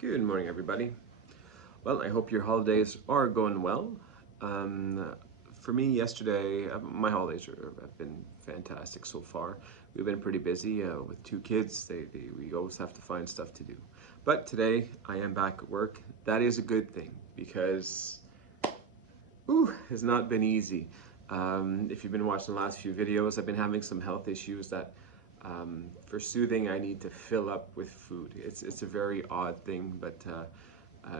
Good morning, everybody. Well, I hope your holidays are going well. Um, for me, yesterday, my have been fantastic so far. We've been pretty busy with two kids. We always have to find stuff to do. But today, I am back at work. That is a good thing because it's not been easy. If you've been watching the last few videos, I've been having some health issues that for soothing, I need to fill up with food. It's a very odd thing, but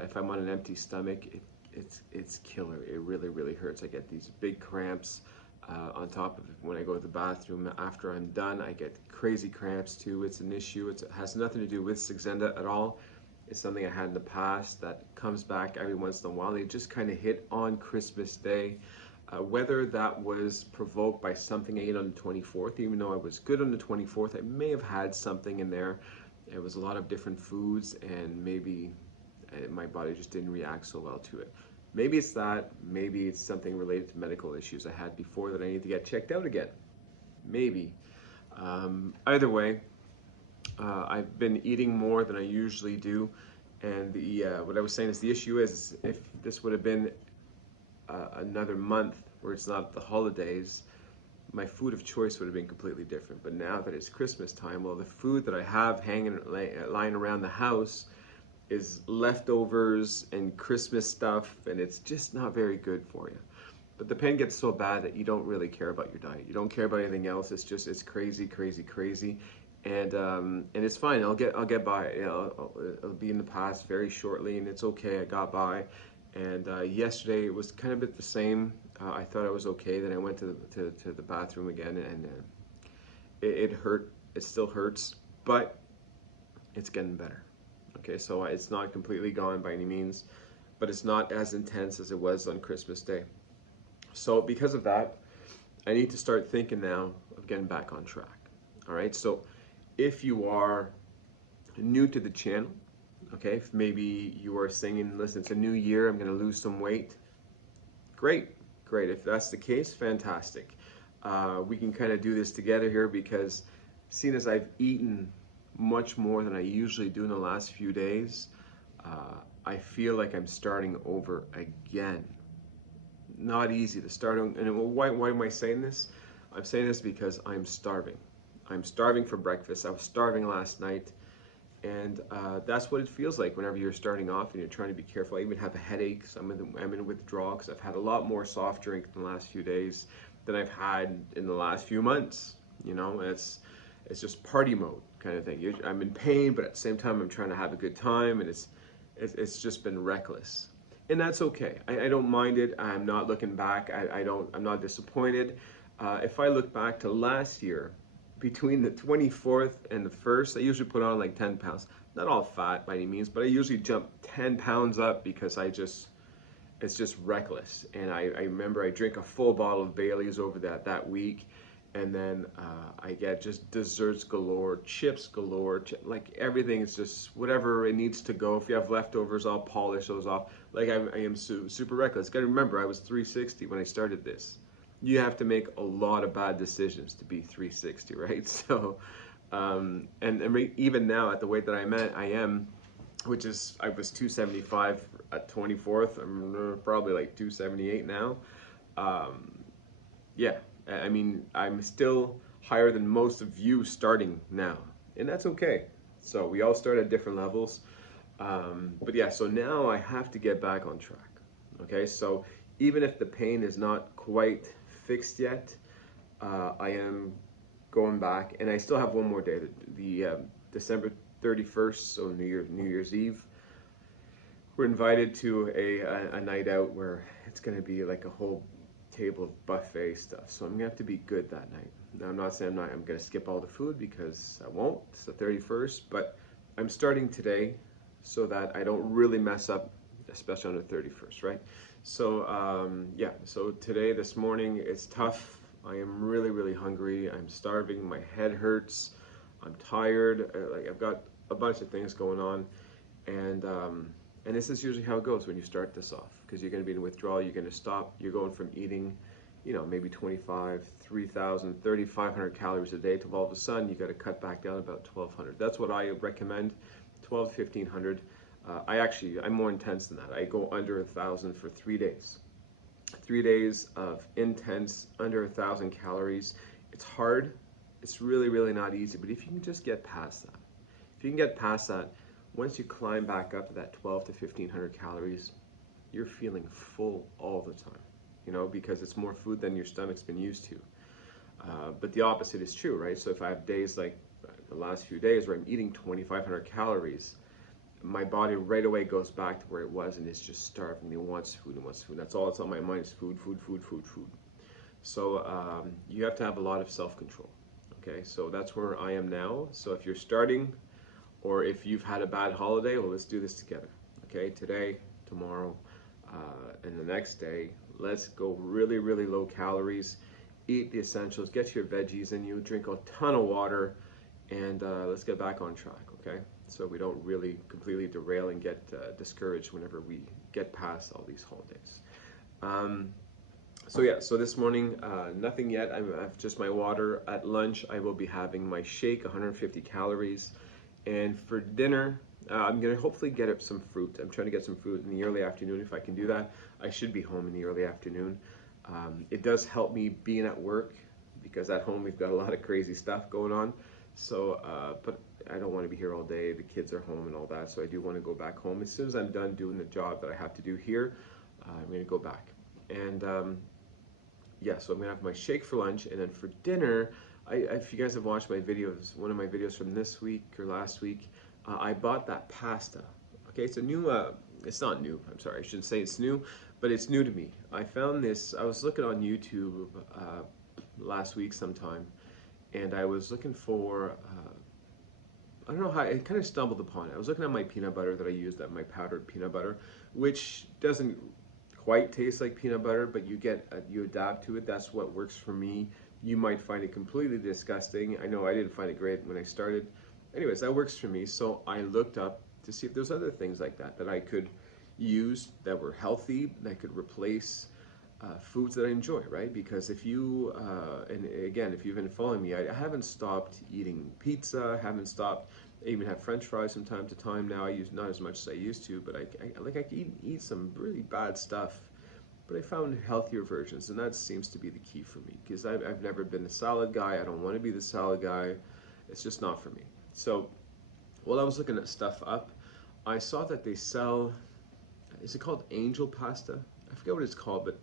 if I'm on an empty stomach, it's killer. It really hurts. I get these big cramps. On top of it, when I go to the bathroom after I'm done, I get crazy cramps too. It's an issue. It has nothing to do with Saxenda at all. It's something I had in the past that comes back every once in a while. They just kind of hit on Christmas Day. Whether that was provoked by something I ate on the 24th, even though I was good on the 24th, I may have had something in there. It was a lot of different foods, and maybe my body just didn't react so well to it. Maybe it's that, maybe it's something related to medical issues I had before that I need to get checked out again. Maybe. Either way, I've been eating more than I usually do, and what I was saying is the issue is if this would have been another month where it's not the holidays, my food of choice would have been completely different. But now that it's Christmas time, well, the food that I have lying around the house is leftovers and Christmas stuff, and it's just not very good for you. But the pain gets so bad that you don't really care about your diet. You don't care about anything else. It's crazy, and it's fine. I'll get by. It'll be in the past very shortly, and it's okay. I got by. And yesterday it was kind of a bit the same. I thought I was okay. Then I went to the bathroom again, and it hurt. It still hurts, but it's getting better. Okay, so it's not completely gone by any means, but it's not as intense as it was on Christmas Day. So because of that, I need to start thinking now of getting back on track. All right, so if you are new to the channel, okay, if maybe you are saying, listen, it's a new year, I'm gonna lose some weight, great. If that's the case, fantastic. We can kind of do this together here because seeing as I've eaten much more than I usually do in the last few days, I feel like I'm starting over again. Not easy to start on. And why am I saying this? I'm saying this because I'm starving. I'm starving for breakfast. I was starving last night. And that's what it feels like whenever you're starting off and you're trying to be careful. I even have a headache, so I'm in withdrawal because I've had a lot more soft drink in the last few days than I've had in the last few months. You know, it's just party mode kind of thing. I'm in pain, but at the same time, I'm trying to have a good time, and it's just been reckless. And that's okay. I don't mind it. I'm not looking back. I'm not disappointed. If I look back to last year, between the 24th and the 1st, I usually put on like 10 pounds. Not all fat by any means, but I usually jump 10 pounds up because it's just reckless. And I remember I drink a full bottle of Bailey's over that week, and then I get just desserts galore, chips galore, like everything is just whatever it needs to go. If you have leftovers, I'll polish those off. Like I am super reckless. Gotta remember, I was 360 when I started this. You have to make a lot of bad decisions to be 360, right? So, even now at the weight that I am, which is, I was 275 at 24th, I'm probably like 278 now. Yeah, I mean, I'm still higher than most of you starting now, and that's okay. So we all start at different levels. But yeah, so now I have to get back on track. Okay, so even if the pain is not quite fixed yet, I am going back, and I still have one more day, the December 31st, so New Year's Eve. We're invited to a night out where it's going to be like a whole table of buffet stuff, so I'm gonna have to be good that night. Now I'm not saying I'm gonna skip all the food because I won't. It's the 31st, but I'm starting today so that I don't really mess up, especially on the 31st, right? So yeah, so today, this morning, it's tough. I am really hungry. I'm starving. My head hurts. I'm tired. Like I've got a bunch of things going on, and this is usually how it goes when you start this off, because you're going to be in withdrawal. You're going to stop. You're going from eating, you know, maybe 25, 3,000, 3,500 calories a day to all of a sudden you got to cut back down about 1,200. That's what I recommend, 12 to 1,500. I'm more intense than that. I go under 1,000 for 3 days. 3 days of intense under 1,000 calories. It's hard. It's really, really not easy. But if you can just get past that, if you can get past that, once you climb back up to that 12 to 1,500 calories, you're feeling full all the time, you know, because it's more food than your stomach's been used to. But the opposite is true, right? So if I have days like the last few days where I'm eating 2,500 calories, my body right away goes back to where it was and it's just starving. It wants food, it wants food. That's all that's on my mind is food, food, food, food, food. So you have to have a lot of self-control. Okay, so that's where I am now. So if you're starting, or if you've had a bad holiday, well, let's do this together. Okay, today, tomorrow, and the next day, let's go really, really low calories. Eat the essentials, get your veggies in you, drink a ton of water, and let's get back on track, okay? So we don't really completely derail and get discouraged whenever we get past all these holidays. So yeah, so this morning, nothing yet. I have just my water. At lunch, I will be having my shake, 150 calories. And for dinner, I'm gonna hopefully get some fruit. I'm trying to get some fruit in the early afternoon. If I can do that, I should be home in the early afternoon. It does help me being at work because at home we've got a lot of crazy stuff going on. So, but I don't want to be here all day. The kids are home and all that. So I do want to go back home. As soon as I'm done doing the job that I have to do here, I'm going to go back. And yeah, so I'm going to have my shake for lunch. And then for dinner, if you guys have watched my videos, one of my videos from this week or last week, I bought that pasta. Okay, it's a new, it's not new, I'm sorry, I shouldn't say it's new, but it's new to me. I found this, I was looking on YouTube last week sometime, and I was looking for, I don't know how, I kind of stumbled upon it. I was looking at my peanut butter that I used, my powdered peanut butter, which doesn't quite taste like peanut butter, but you adapt to it. That's what works for me. You might find it completely disgusting. I know I didn't find it great when I started. Anyways, that works for me. So I looked up to see if there's other things like that that I could use that were healthy, that could replace foods that I enjoy, right? Because if you, and again, if you've been following me, I haven't stopped eating pizza, haven't stopped, I even have French fries from time to time now. I use not as much as I used to, but I can eat some really bad stuff. But I found healthier versions, and that seems to be the key for me, because I've never been the salad guy. I don't want to be the salad guy. It's just not for me. So while I was looking at stuff up, I saw that they sell, is it called angel pasta? I forget what it's called, but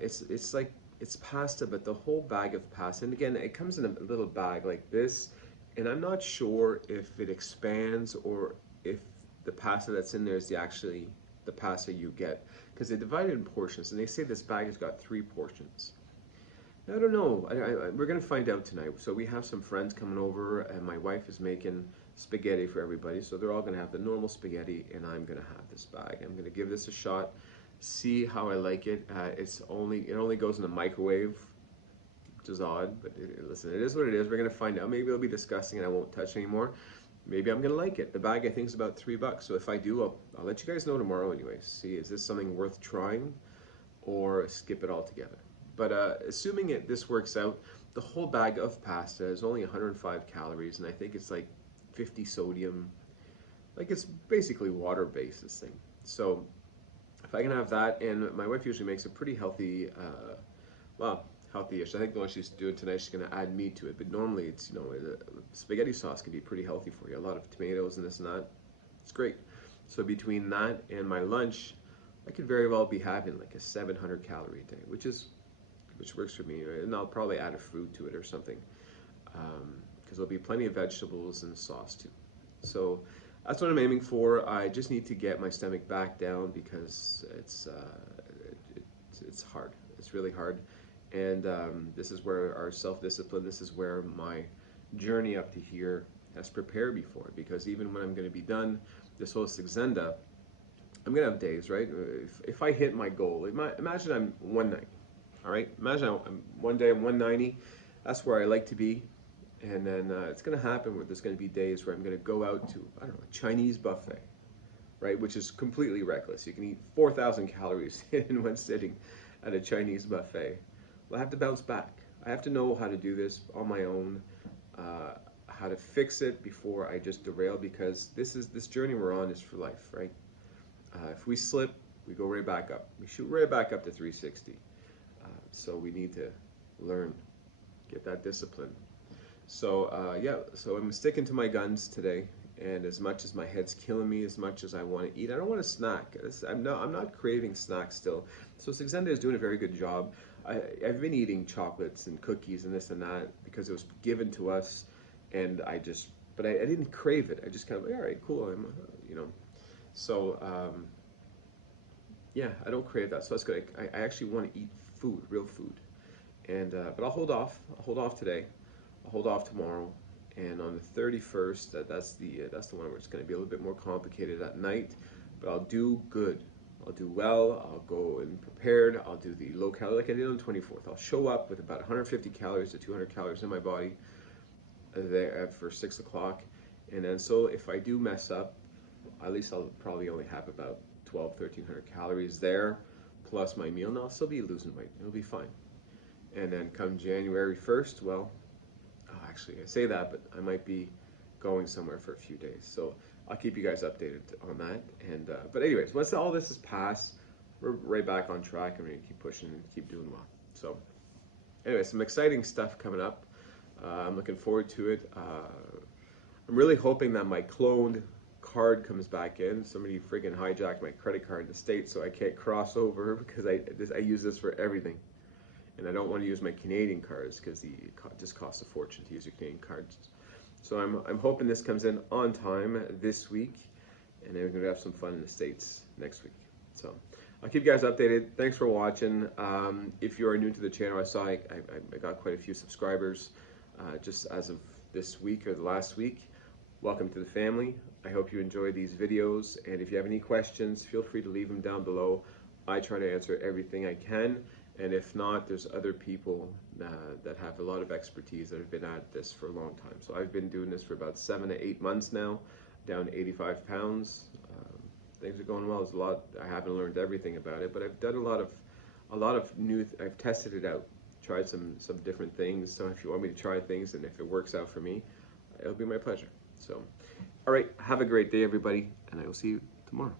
it's like, it's pasta, but the whole bag of pasta, and again, it comes in a little bag like this, and I'm not sure if it expands or if the pasta that's in there is actually the pasta you get, because they divide it in portions, and they say this bag has got 3 portions. I don't know. We're going to find out tonight. So we have some friends coming over, and my wife is making spaghetti for everybody. So they're all going to have the normal spaghetti, and I'm going to have this bag. I'm going to give this a shot, see how I like it. It only goes in the microwave, which is odd, but listen, it is what it is. We're going to find out. Maybe it'll be disgusting, and I won't touch anymore. Maybe I'm going to like it. The bag, I think, is about $3. So if I do, I'll let you guys know tomorrow anyway. See, is this something worth trying, or skip it altogether? But assuming this works out, the whole bag of pasta is only 105 calories, and I think it's like 50 sodium. Like, it's basically water-based, this thing. So if I can have that, and my wife usually makes a pretty healthy, well, healthy-ish. I think the one she's doing tonight, she's going to add meat to it. But normally, it's, you know, spaghetti sauce can be pretty healthy for you. A lot of tomatoes and this and that. It's great. So between that and my lunch, I could very well be having like a 700 calorie day, which works for me. And I'll probably add a fruit to it or something, because there'll be plenty of vegetables and sauce too. So that's what I'm aiming for. I just need to get my stomach back down, because it's hard. It's really hard. And this is where our self-discipline, this is where my journey up to here has prepared me for it. Because even when I'm going to be done this whole Saxenda, I'm going to have days, right? If I hit my goal, imagine I'm 190, all right? Imagine one day I'm 190. That's where I like to be. And then it's going to happen where there's going to be days where I'm going to go out to, I don't know, a Chinese buffet, right? Which is completely reckless. You can eat 4,000 calories in one sitting at a Chinese buffet. Well, I have to bounce back. I have to know how to do this on my own, how to fix it before I just derail, because this journey we're on is for life, right? If we slip, we go right back up. We shoot right back up to 360. So we need to learn, get that discipline. So yeah, so I'm sticking to my guns today. And as much as my head's killing me, as much as I want to eat, I don't want to snack. I'm not craving snacks still. So Saxenda is doing a very good job. I've been eating chocolates and cookies and this and that because it was given to us, and but I didn't crave it. I just kind of like, all right, cool, you know. So yeah, I don't crave that, so that's good. I actually want to eat food, real food, and but I'll hold off. I'll hold off today. I'll hold off tomorrow. And on the 31st, that's the one where it's going to be a little bit more complicated at night, but I'll do good. I'll do well. I'll go in prepared. I'll do the low calorie like I did on the 24th. I'll show up with about 150 calories to 200 calories in my body there for 6 o'clock, and then so if I do mess up, at least I'll probably only have about 1,300 calories there, plus my meal, and I'll still be losing weight. It'll be fine. And then come January 1st, well, actually, I say that, but I might be going somewhere for a few days. So I'll keep you guys updated on that. And but anyways, once all this is passed, we're right back on track, and we're gonna keep pushing and keep doing well. So anyway, some exciting stuff coming up. I'm looking forward to it. I'm really hoping that my cloned card comes back in. Somebody friggin' hijacked my credit card in the States, so I can't cross over because I use this for everything. And I don't want to use my Canadian cards because it just costs a fortune to use your Canadian cards. So I'm hoping this comes in on time this week, and then we're going to have some fun in the States next week. So I'll keep you guys updated. Thanks for watching. If you are new to the channel, I saw I got quite a few subscribers just as of this week or the last week. Welcome to the family. I hope you enjoy these videos, and if you have any questions, feel free to leave them down below. I try to answer everything I can. And if not, there's other people that have a lot of expertise that have been at this for a long time. So I've been doing this for about 7 to 8 months now, down to 85 pounds. Things are going well. There's a lot. I haven't learned everything about it, but I've done a lot of new. I've tested it out, tried some different things. So if you want me to try things, and if it works out for me, it'll be my pleasure. So, all right, have a great day, everybody, and I will see you tomorrow.